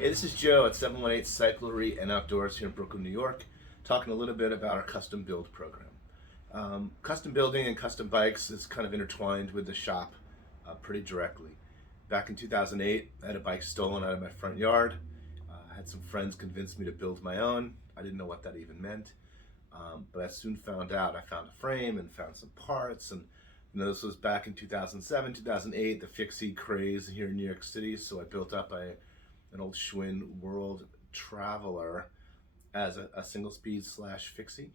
Hey, this is Joe at 718 Cyclery and Outdoors here in Brooklyn, New York, talking a little bit about our custom build program. Custom building and custom bikes is kind of intertwined with the shop pretty directly. Back in 2008, I had a bike stolen out of my front yard. I had some friends convince me to build my own. I didn't know what that even meant, but I soon found out. I found a frame and found some parts, and this was back in 2007, 2008, the fixie craze here in New York City, so I built up an old Schwinn World Traveler as a single speed / fixie.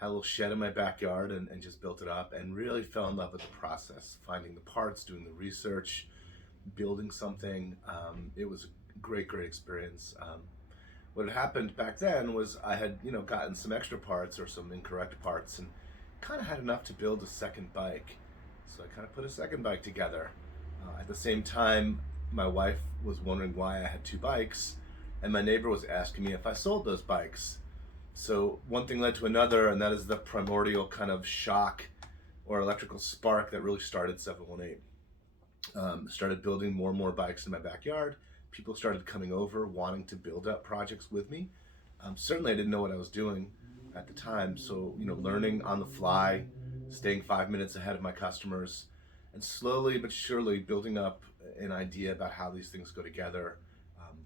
Had a little shed in my backyard and just built it up and really fell in love with the process, finding the parts, doing the research, building something. It was a great experience. What had happened back then was I had gotten some extra parts or some incorrect parts and kind of had enough to build a second bike. So I kind of put a second bike together. At the same time, my wife was wondering why I had two bikes, and my neighbor was asking me if I sold those bikes. So one thing led to another, and that is the primordial kind of shock or electrical spark that really started 718. Started building more and more bikes in my backyard. People started coming over wanting to build up projects with me. Certainly I didn't know what I was doing at the time, so learning on the fly, staying 5 minutes ahead of my customers, and slowly but surely building up an idea about how these things go together,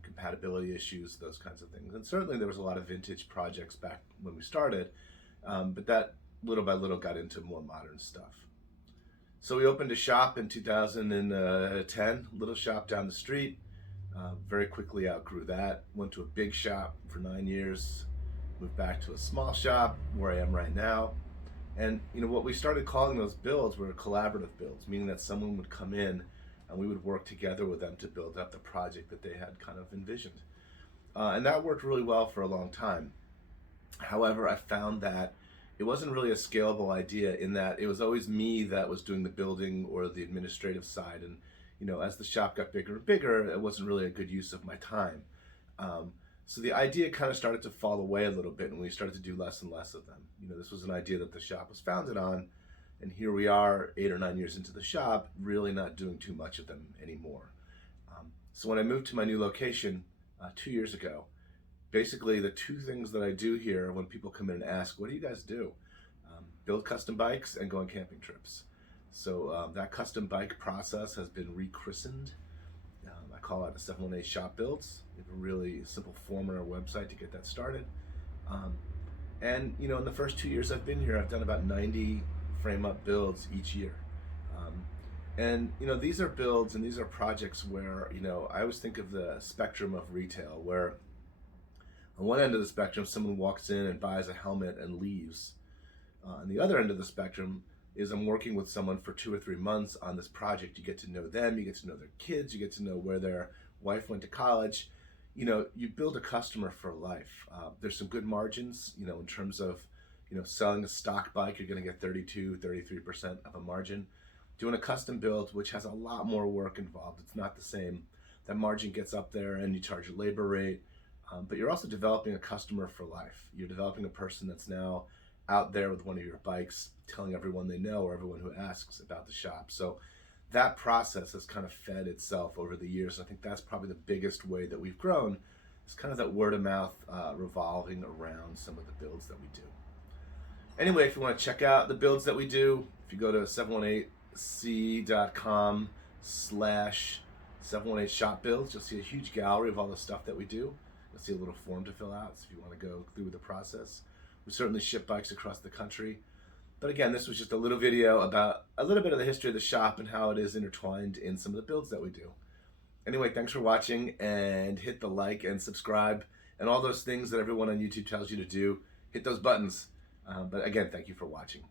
compatibility issues, those kinds of things. And certainly there was a lot of vintage projects back when we started, but that little by little got into more modern stuff. So we opened a shop in 2010, little shop down the street. Very quickly outgrew that, went to a big shop for 9 years, moved back to a small shop where I am right now. And what we started calling those builds were collaborative builds, meaning that someone would come in and we would work together with them to build up the project that they had kind of envisioned. And that worked really well for a long time. However, I found that it wasn't really a scalable idea, in that it was always me that was doing the building or the administrative side. And as the shop got bigger and bigger, it wasn't really a good use of my time. So the idea kind of started to fall away a little bit, and we started to do less and less of them. This was an idea that the shop was founded on, and here we are 8 or 9 years into the shop, really not doing too much of them anymore. So when I moved to my new location 2 years ago, basically the two things that I do here when people come in and ask, what do you guys do? Build custom bikes and go on camping trips. So that custom bike process has been rechristened. I call it the 718 Shop Builds. We have a really simple form on our website to get that started. And in the first 2 years I've been here, I've done about 90 frame up builds each year. And these are builds and these are projects where I always think of the spectrum of retail, where on one end of the spectrum someone walks in and buys a helmet and leaves. On the other end of the spectrum is I'm working with someone for 2 or 3 months on this project. You get to know them, you get to know their kids, you get to know where their wife went to college. You build a customer for life. There's some good margins, in terms of, selling a stock bike, you're gonna get 32-33% of a margin. Doing a custom build, which has a lot more work involved, it's not the same. That margin gets up there and you charge a labor rate, but you're also developing a customer for life. You're developing a person that's now out there with one of your bikes, telling everyone they know or everyone who asks about the shop. So that process has kind of fed itself over the years. I think that's probably the biggest way that we've grown, is kind of that word of mouth revolving around some of the builds that we do. Anyway, if you want to check out the builds that we do, if you go to 718c.com/718 shop builds, you'll see a huge gallery of all the stuff that we do. You'll see a little form to fill out, so if you want to go through the process. We certainly ship bikes across the country. But again, this was just a little video about a little bit of the history of the shop and how it is intertwined in some of the builds that we do. Anyway, thanks for watching, and hit the like and subscribe and all those things that everyone on YouTube tells you to do. Hit those buttons. But again, thank you for watching.